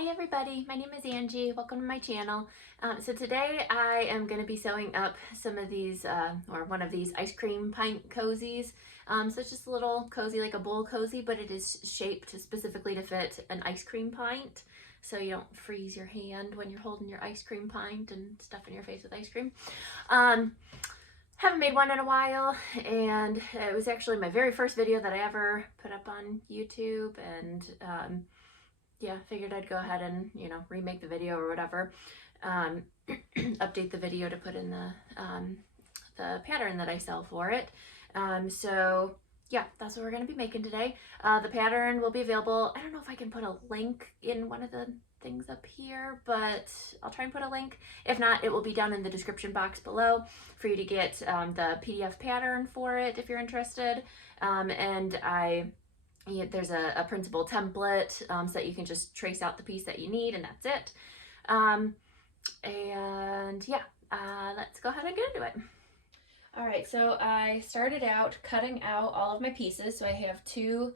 Hi everybody, my name is Angie. Welcome to my channel. So today I am going to be sewing up some of these, or one of these ice cream pint cozies. So it's just a little cozy, like a bowl cozy, but it is shaped specifically to fit an ice cream pint. So you don't freeze your hand when you're holding your ice cream pint and stuffing your face with ice cream. Haven't made one in a while, and it was actually my very first video that I ever put up on YouTube, and yeah, figured I'd go ahead and, remake the video or whatever. Update the video to put in the pattern that I sell for it. So yeah, that's what we're going to be making today. The pattern will be available. I don't know if I can put a link in one of the things up here, but I'll try and put a link. If not, it will be down in the description box below for you to get the PDF pattern for it if you're interested. There's a printable template so that you can just trace out the piece that you need, and that's it. Let's go ahead and get into it. All right, so I started out cutting out all of my pieces. So I have two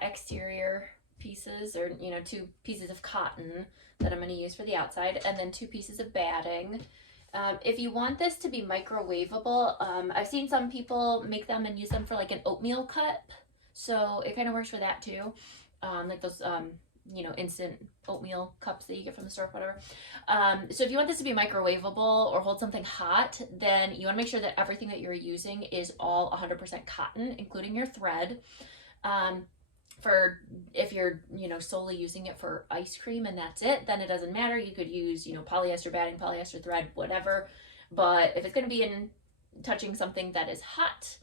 exterior pieces, or two pieces of cotton that I'm going to use for the outside, and then two pieces of batting. If you want this to be microwavable, I've seen some people make them and use them for like an oatmeal cup. So it kind of works for that too. Like those, instant oatmeal cups that you get from the store, whatever. So if you want this to be microwavable or hold something hot, then you want to make sure that everything that you're using is all 100% cotton, including your thread. For if you're, solely using it for ice cream and that's it, then it doesn't matter. You could use, polyester batting, polyester thread, whatever. But if it's going to be touching something that is hot,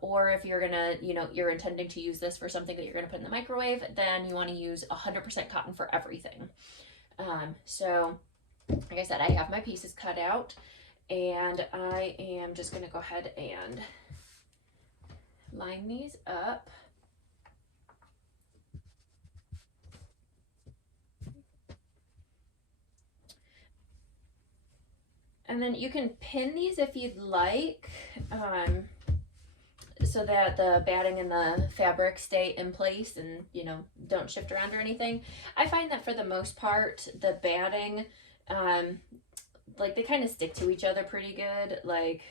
or if you're gonna, you're intending to use this for something that you're gonna put in the microwave, then you want to use 100% cotton for everything. So like I said, I have my pieces cut out, and I am just gonna go ahead and line these up. And then you can pin these if you'd like, so that the batting and the fabric stay in place and, don't shift around or anything. I find that for the most part, the batting, they kind of stick to each other pretty good. Like,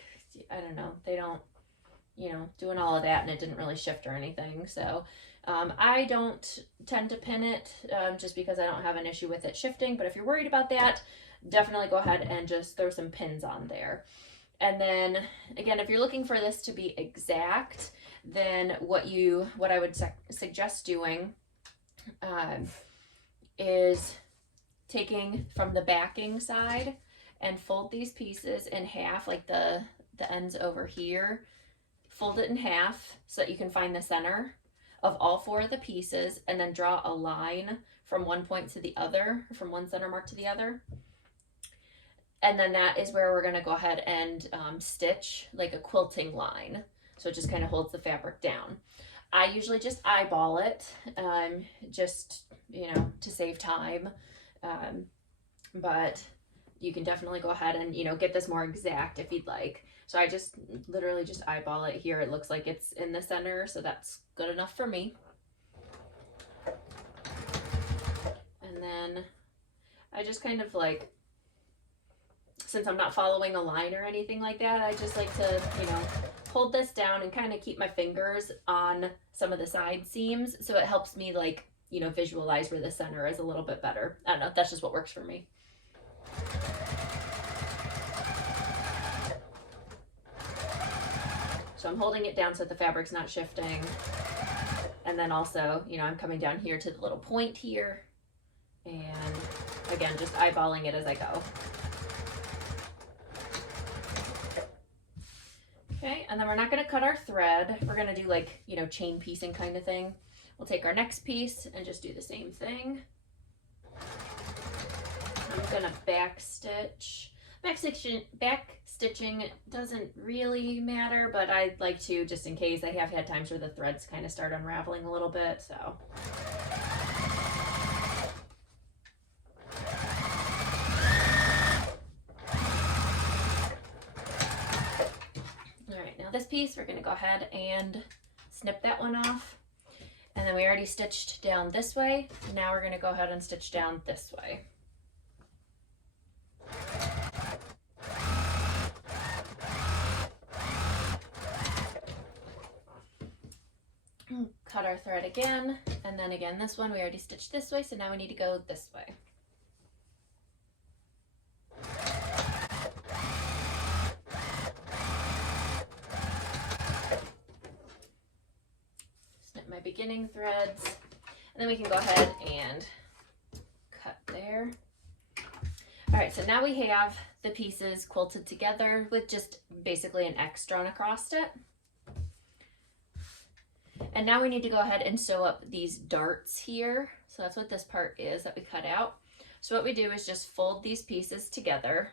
I don't know, they don't, doing all of that and it didn't really shift or anything. So I don't tend to pin it just because I don't have an issue with it shifting. But if you're worried about that, definitely go ahead and just throw some pins on there. And then again, if you're looking for this to be exact, then what I would suggest doing is taking from the backing side and fold these pieces in half, like the ends over here. Fold it in half so that you can find the center of all four of the pieces, and then draw a line from one point to the other, from one center mark to the other. And then that is where we're gonna go ahead and stitch like a quilting line. So it just kind of holds the fabric down. I usually just eyeball it, just, to save time. But you can definitely go ahead and, get this more exact if you'd like. So I just literally just eyeball it here. It looks like it's in the center, so that's good enough for me. And then I just kind of like, since I'm not following a line or anything like that, I just like to, hold this down and kind of keep my fingers on some of the side seams. So it helps me visualize where the center is a little bit better. I don't know, that's just what works for me. So I'm holding it down so that the fabric's not shifting. And then also, I'm coming down here to the little point here. And again, just eyeballing it as I go. Okay, and then we're not going to cut our thread. We're going to do like, chain piecing kind of thing. We'll take our next piece and just do the same thing. I'm going to back stitch. Back stitching doesn't really matter, but I'd like to, just in case. I have had times where the threads kind of start unraveling a little bit, so. This piece, we're going to go ahead and snip that one off. And then we already stitched down this way. Now we're going to go ahead and stitch down this way. Cut our thread again, and then again this one we already stitched this way, so now we need to go this way. Snip my beginning threads, and then we can go ahead and cut there. All right, so now we have the pieces quilted together with just basically an X drawn across it. And now we need to go ahead and sew up these darts here. So that's what this part is that we cut out. So what we do is just fold these pieces together.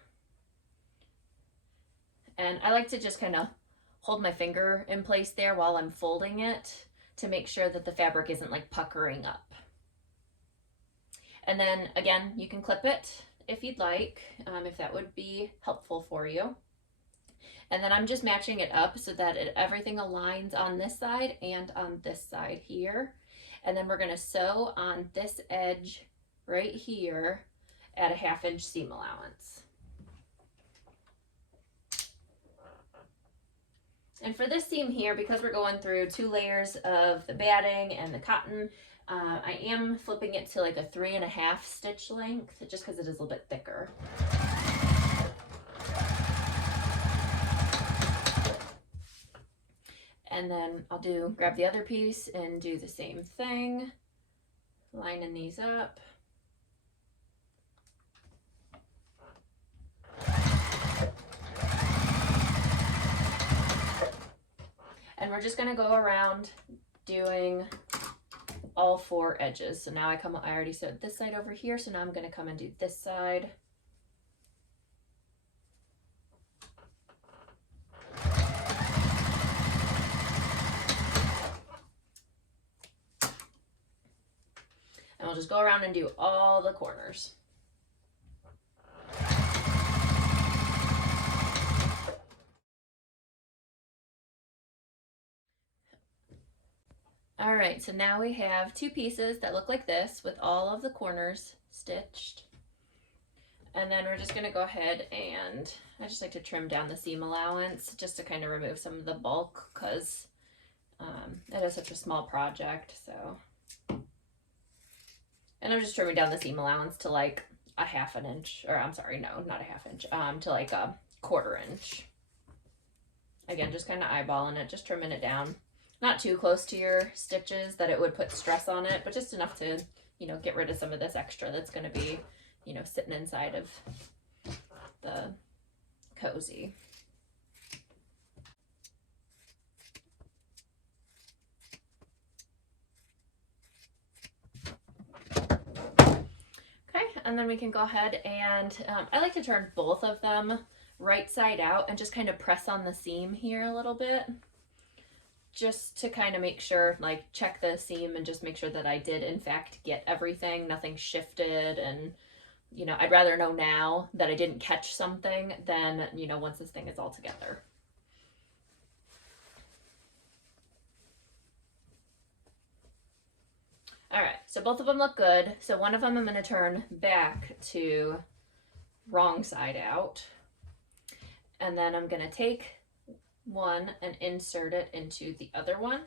And I like to just kind of hold my finger in place there while I'm folding it to make sure that the fabric isn't like puckering up. And then again, you can clip it if you'd like, if that would be helpful for you. And then I'm just matching it up so that everything aligns on this side and on this side here. And then we're going to sew on this edge right here at a 1/2 inch seam allowance. And for this seam here, because we're going through 2 layers of the batting and the cotton, I am flipping it to like a 3.5 stitch length, just because it is a little bit thicker. And then I'll grab the other piece and do the same thing, lining these up. And we're just gonna go around doing all 4 edges. So now I already sewed this side over here, so now I'm gonna come and do this side. And we'll just go around and do all the corners. All right, so now we have 2 pieces that look like this with all of the corners stitched. And then we're just gonna go ahead and, I just like to trim down the seam allowance just to kind of remove some of the bulk, because it is such a small project, so. And I'm just trimming down the seam allowance to like a 1/2 inch, or I'm sorry, no, not a 1/2 inch, to like a 1/4 inch. Again, just kind of eyeballing it, just trimming it down. Not too close to your stitches that it would put stress on it, but just enough to, you know, get rid of some of this extra that's going to be, you know, sitting inside of the cozy. Okay, and then we can go ahead and, I like to turn both of them right side out and just kind of press on the seam here a little bit, just to kind of make sure, like check the seam and just make sure that I did in fact get everything, nothing shifted. And, you know, I'd rather know now that I didn't catch something than, you know, once this thing is all together. All right, so both of them look good. So one of them I'm going to turn back to wrong side out. And then I'm going to take one and insert it into the other one.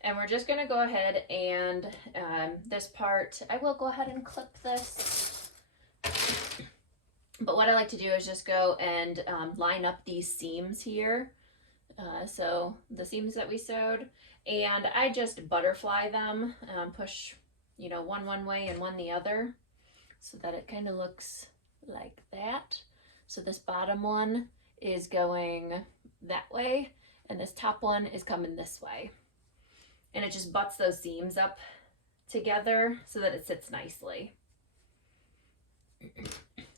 And we're just going to go ahead and this part, I will go ahead and clip this. But what I like to do is just go and line up these seams here. So the seams that we sewed, and I just butterfly them, push, you know, one way and one the other, so that it kind of looks like that. So this bottom one is going that way, and this top one is coming this way. And it just butts those seams up together so that it sits nicely.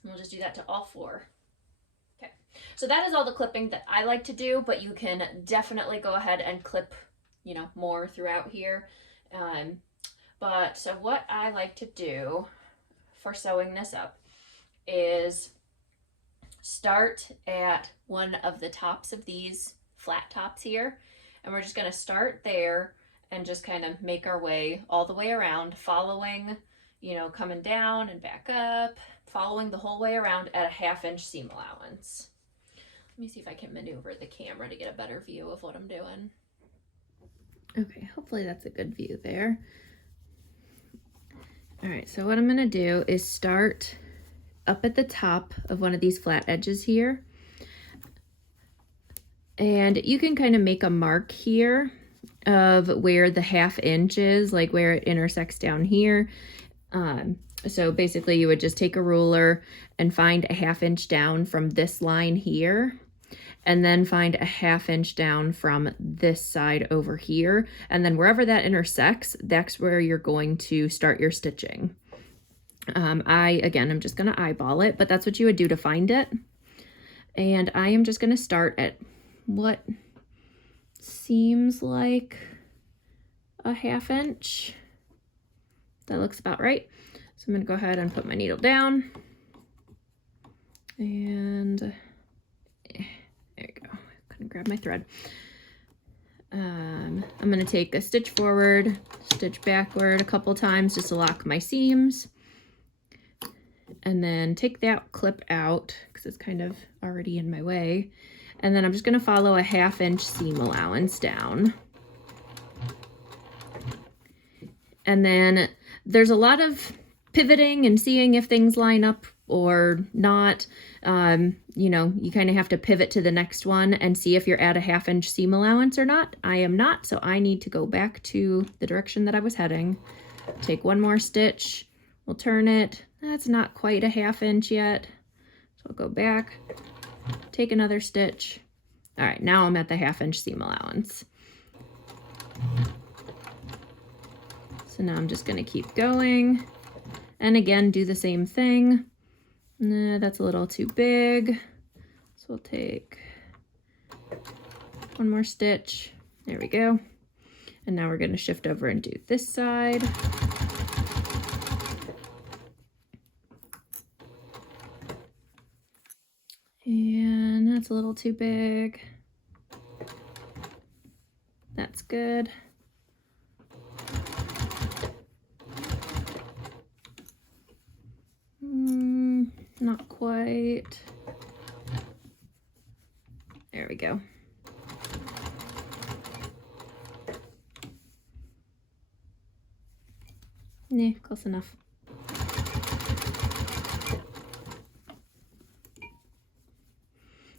We'll just do that to all 4. Okay, so that is all the clipping that I like to do, but you can definitely go ahead and clip, you know, more throughout here. But so what I like to do for sewing this up is start at one of the tops of these flat tops here, And we're just going to start there and just kind of make our way all the way around, following, you know, coming down and back up, following the whole way around at a 1/2 inch seam allowance. Let me see if I can maneuver the camera to get a better view of what I'm doing. Okay, hopefully that's a good view there. All right, so what I'm gonna do is start up at the top of one of these flat edges here. And you can kind of make a mark here of where the 1/2 inch is, like where it intersects down here. So basically you would just take a ruler and find a 1/2 inch down from this line here, and then find a 1/2 inch down from this side over here. And then wherever that intersects, that's where you're going to start your stitching. I'm just gonna eyeball it, but that's what you would do to find it. And I am just gonna start at what seems like a 1/2 inch. That looks about right. So I'm gonna go ahead and put my needle down. And there you go. Couldn't grab my thread. I'm gonna take a stitch forward, stitch backward a couple times just to lock my seams. And then take that clip out because it's kind of already in my way. And then I'm just gonna follow a 1/2 inch seam allowance down. And then there's a lot of pivoting and seeing if things line up or not. You know, you kind of have to pivot to the next one and see if you're at a 1/2 inch seam allowance or not. I am not, so I need to go back to the direction that I was heading. Take one more stitch, we'll turn it. That's not quite a 1/2 inch yet. So I'll go back, take another stitch. All right, now I'm at the 1/2 inch seam allowance. So now I'm just gonna keep going. And again, do the same thing. Nah, that's a little too big. So we'll take one more stitch. There we go. And now we're gonna shift over and do this side. And that's a little too big. That's good. Not quite. There we go. Nah, close enough.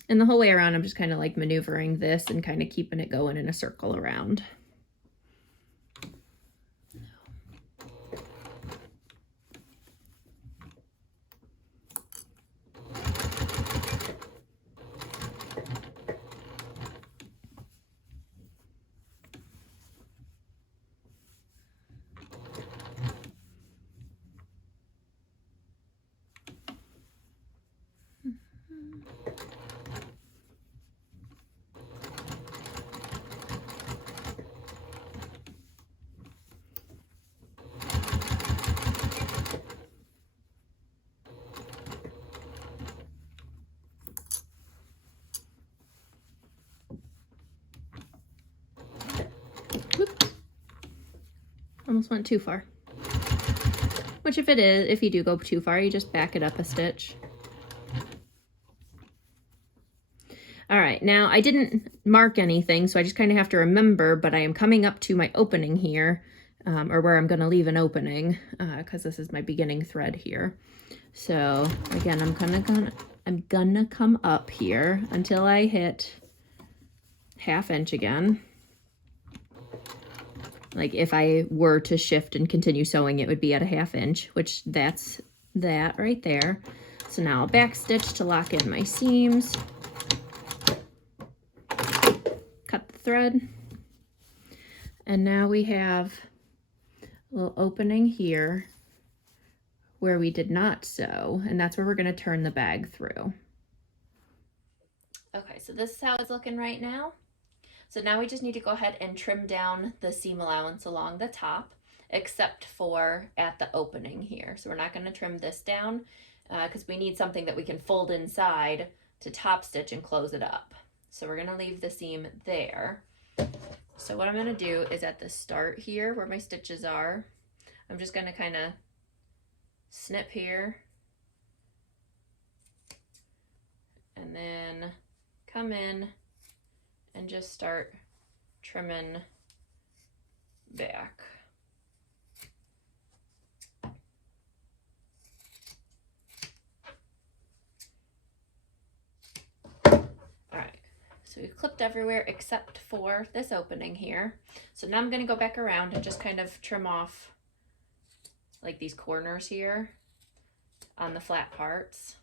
And the whole way around, I'm just kind of like maneuvering this and kind of keeping it going in a circle around. Whoops. Almost went too far. Which if you do go too far, you just back it up a stitch. All right, now I didn't mark anything, so I just kind of have to remember, but I am coming up to my opening here, or where I'm gonna leave an opening, because this is my beginning thread here. So again, I'm gonna come up here until I hit 1/2 inch again. Like if I were to shift and continue sewing, it would be at a 1/2 inch, which that's that right there. So now I'll back stitch to lock in my seams. Cut the thread. And now we have a little opening here where we did not sew, and that's where we're going to turn the bag through. Okay, so this is how it's looking right now. So now we just need to go ahead and trim down the seam allowance along the top, except for at the opening here. So we're not going to trim this down because we need something that we can fold inside to top stitch and close it up. So we're going to leave the seam there. So what I'm going to do is at the start here where my stitches are, I'm just going to kind of snip here and then come in and just start trimming back. So we've clipped everywhere except for this opening here. So now I'm going to go back around and just kind of trim off like these corners here on the flat parts.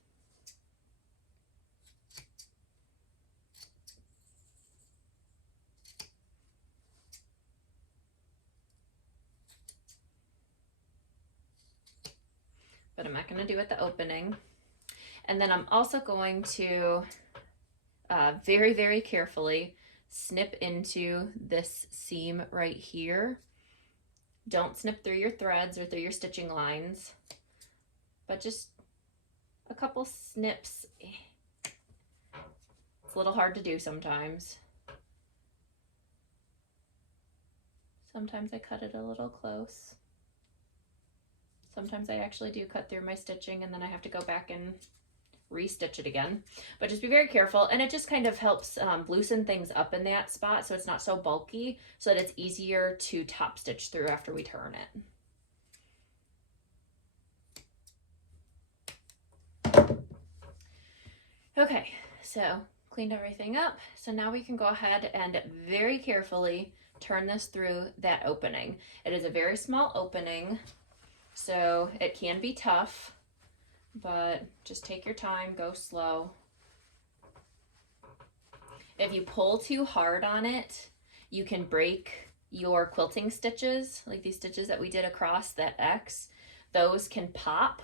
But I'm not going to do at the opening. And then I'm also going to very, very carefully snip into this seam right here. Don't snip through your threads or through your stitching lines, but just a couple snips. It's a little hard to do sometimes. Sometimes I cut it a little close. Sometimes I actually do cut through my stitching and then I have to go back and re-stitch it again, but just be very careful, and it just kind of helps loosen things up in that spot so it's not so bulky, so that it's easier to top stitch through after we turn it. Okay, so cleaned everything up, so now we can go ahead and very carefully turn this through that opening. It is a very small opening, so it can be tough, but just take your time, go slow. If you pull too hard on it, you can break your quilting stitches, like these stitches that we did across that X. Those can pop,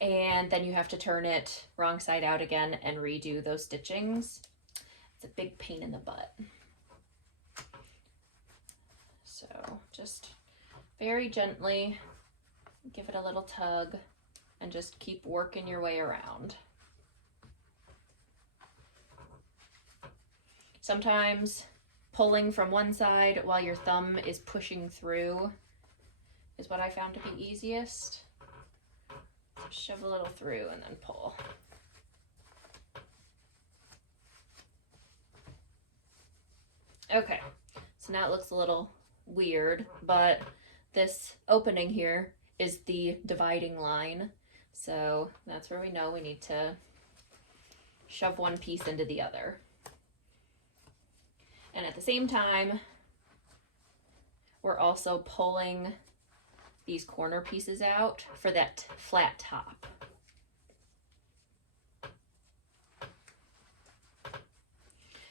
and then you have to turn it wrong side out again and redo those stitchings. It's a big pain in the butt. So just very gently give it a little tug and just keep working your way around. Sometimes pulling from one side while your thumb is pushing through is what I found to be easiest. So shove a little through and then pull. Okay, so now it looks a little weird, but this opening here is the dividing line. So that's where we know we need to shove one piece into the other. And at the same time, we're also pulling these corner pieces out for that flat top.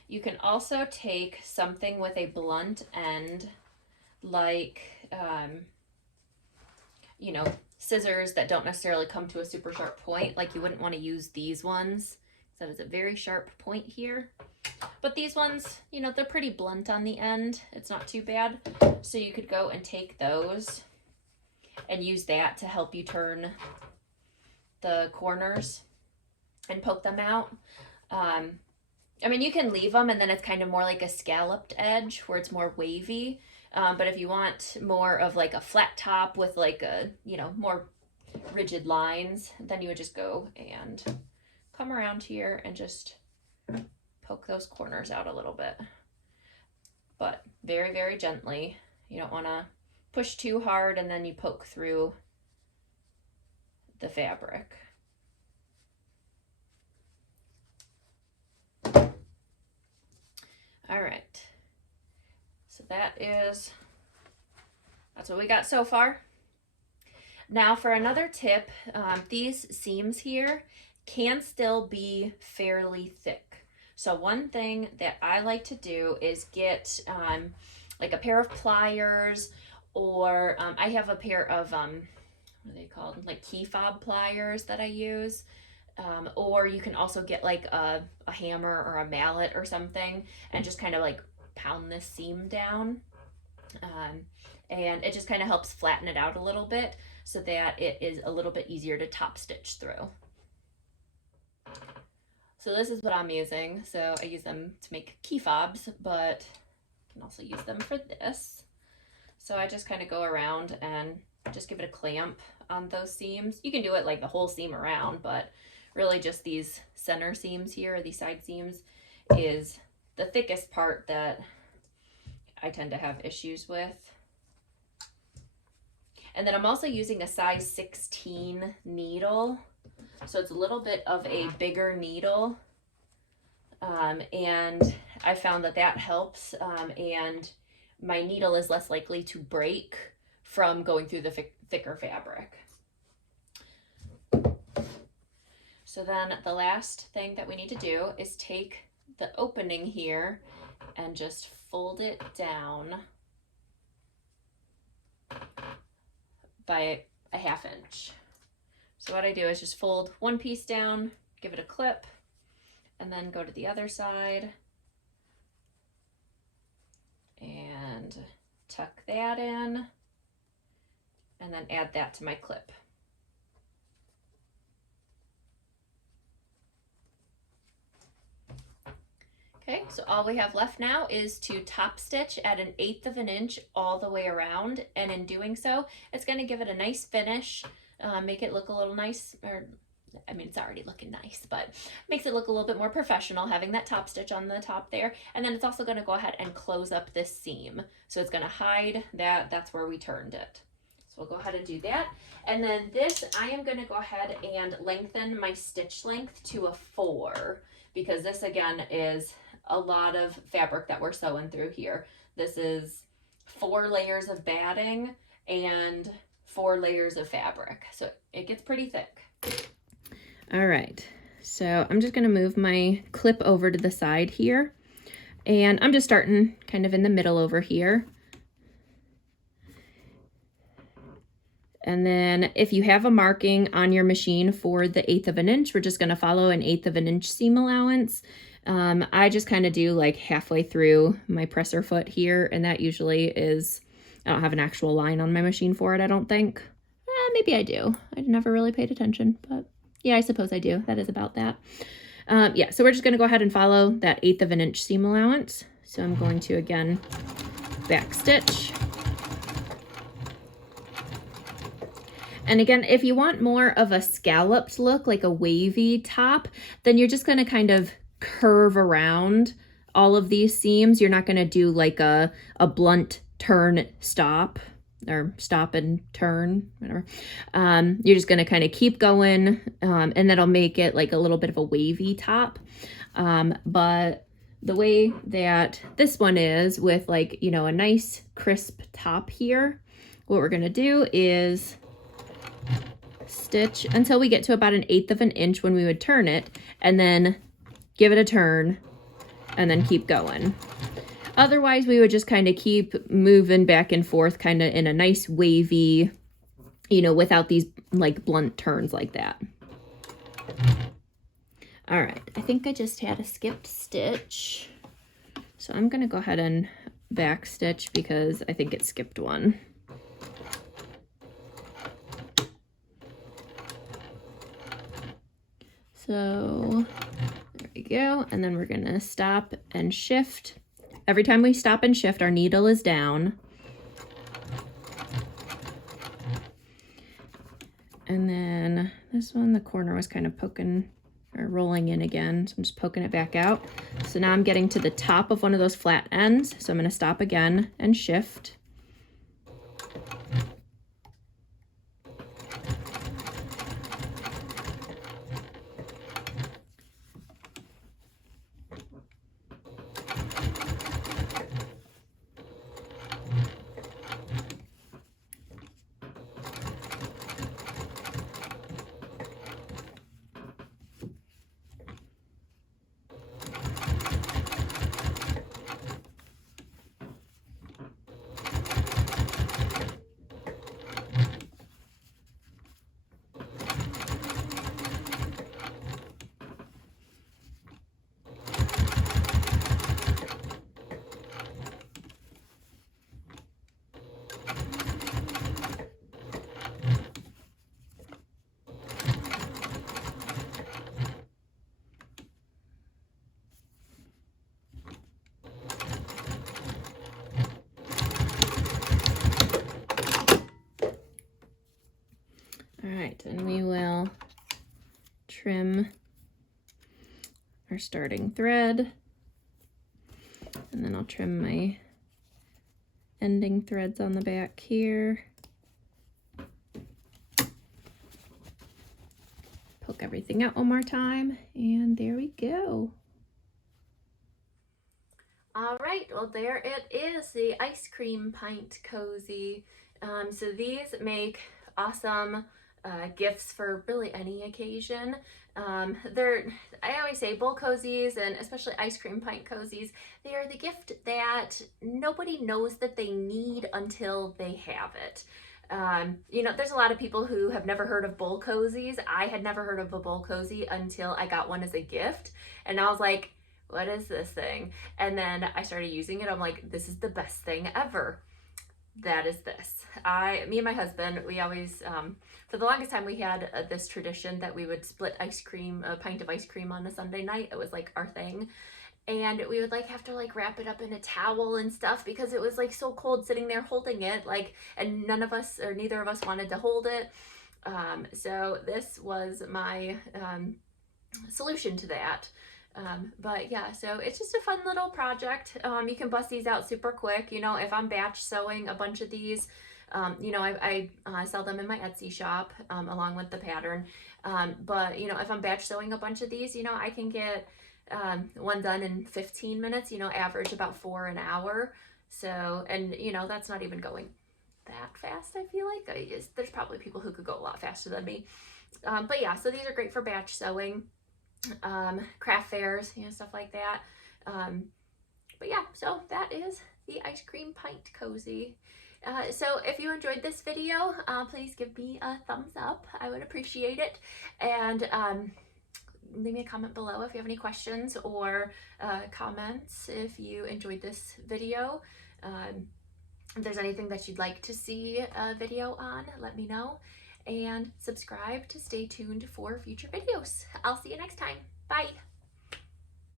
You can also take something with a blunt end, like, you know, scissors that don't necessarily come to a super sharp point. Like, you wouldn't want to use these ones. So that is a very sharp point here. But these ones, you know, they're pretty blunt on the end. It's not too bad. So you could go and take those and use that to help you turn the corners and poke them out. I mean, you can leave them and then it's kind of more like a scalloped edge where it's more wavy. But if you want more of like a flat top with like a, you know, more rigid lines, then you would just go and come around here and just poke those corners out a little bit. But very, very gently. You don't want to push too hard and then you poke through the fabric. All right. So that's what we got so far. Now for another tip, these seams here can still be fairly thick. So one thing that I like to do is get like a pair of pliers, or I have a pair of, what are they called? Like key fob pliers that I use. Or you can also get like a hammer or a mallet or something and just kind of like pound this seam down. And it just kind of helps flatten it out a little bit so that it is a little bit easier to top stitch through. So this is what I'm using. So I use them to make key fobs, but You can also use them for this. So I just kind of go around and just give it a clamp on those seams. You can do it like the whole seam around, but really just these center seams here, these side seams, is the thickest part that I tend to have issues with. And then I'm also using a size 16 needle. So it's a little bit of a bigger needle. And I found that that helps. And my needle is less likely to break from going through the thicker fabric. So then the last thing that we need to do is take the opening here and just fold it down by a 1/2 inch. So what I do is just fold one piece down, give it a clip, and then go to the other side and tuck that in, and then add that to my clip. Okay, so all we have left now is to top stitch at 1/8 of an inch all the way around, and in doing so, it's going to give it a nice finish, make it look a little nice, or I mean, it's already looking nice, but makes it look a little bit more professional having that top stitch on the top there. And then it's also going to go ahead and close up this seam. So it's going to hide that, that's where we turned it. So we'll go ahead and do that. And then this, I am going to go ahead and lengthen my stitch length to a 4, because this again is a lot of fabric that we're sewing through here. This is 4 layers of batting and 4 layers of fabric. So it gets pretty thick. All right, so I'm just gonna move my clip over to the side here, and I'm just starting kind of in the middle over here. And then if you have a marking on your machine for the 1/8 of an inch, we're just gonna follow an 1/8 of an inch seam allowance. I just kind of do like halfway through my presser foot here, and that usually is, I don't have an actual line on my machine for it, I don't think. Maybe I do. I never really paid attention, but yeah, I suppose I do. That is about that. Yeah, so we're just going to go ahead and follow that 1/8 of an inch seam allowance. So I'm going to, again, back stitch. And again, if you want more of a scalloped look, like a wavy top, then you're just going to kind of curve around all of these seams. You're not going to do like a blunt turn stop, or stop and turn, whatever. You're just going to kind of keep going, and that'll make it like a little bit of a wavy top. But the way that this one is, with like, you know, a nice crisp top here, what we're going to do is stitch until we get to about 1/8 of an inch when we would turn it, and then give it a turn and then keep going. Otherwise, we would just kind of keep moving back and forth kind of in a nice wavy, you know, without these like blunt turns like that. All right, I think I just had a skipped stitch. So I'm going to go ahead and back stitch because I think it skipped one. So there we go. And then we're going to stop and shift. Every time we stop and shift, our needle is down. And then this one, the corner was kind of poking or rolling in again. So I'm just poking it back out. So now I'm getting to the top of one of those flat ends. So I'm going to stop again and shift. All right, and we will trim our starting thread, and then I'll trim my ending threads on the back here. Poke everything out one more time, and there we go. All right, well there it is, the ice cream pint cozy. So these make awesome gifts for really any occasion. I always say bowl cozies, and especially ice cream pint cozies, they are the gift that nobody knows that they need until they have it. You know, there's a lot of people who have never heard of bowl cozies. I had never heard of a bowl cozy until I got one as a gift, and I was like, what is this thing? And then I started using it. I'm like, this is the best thing ever. That is this. Me and my husband, we always, for the longest time, we had this tradition that we would split ice cream, a pint of ice cream on a Sunday night. It was like our thing. And we would like have to like wrap it up in a towel and stuff because it was like so cold sitting there holding it, like, and none of us, or neither of us, wanted to hold it. So this was my solution to that. But yeah, so it's just a fun little project. You can bust these out super quick. You know, if I'm batch sewing a bunch of these, you know, I sell them in my Etsy shop along with the pattern. But you know, if I'm batch sewing a bunch of these, you know, I can get one done in 15 minutes, you know, average about 4 an hour. So, and you know, that's not even going that fast. I feel like there's probably people who could go a lot faster than me. But yeah, so these are great for batch sewing. Craft fairs, you know, stuff like that. But yeah, so that is the ice cream pint cozy. So if you enjoyed this video, please give me a thumbs up. I would appreciate it. And leave me a comment below if you have any questions, or comments if you enjoyed this video. If there's anything that you'd like to see a video on, let me know. And subscribe to stay tuned for future videos. I'll see you next time. Bye.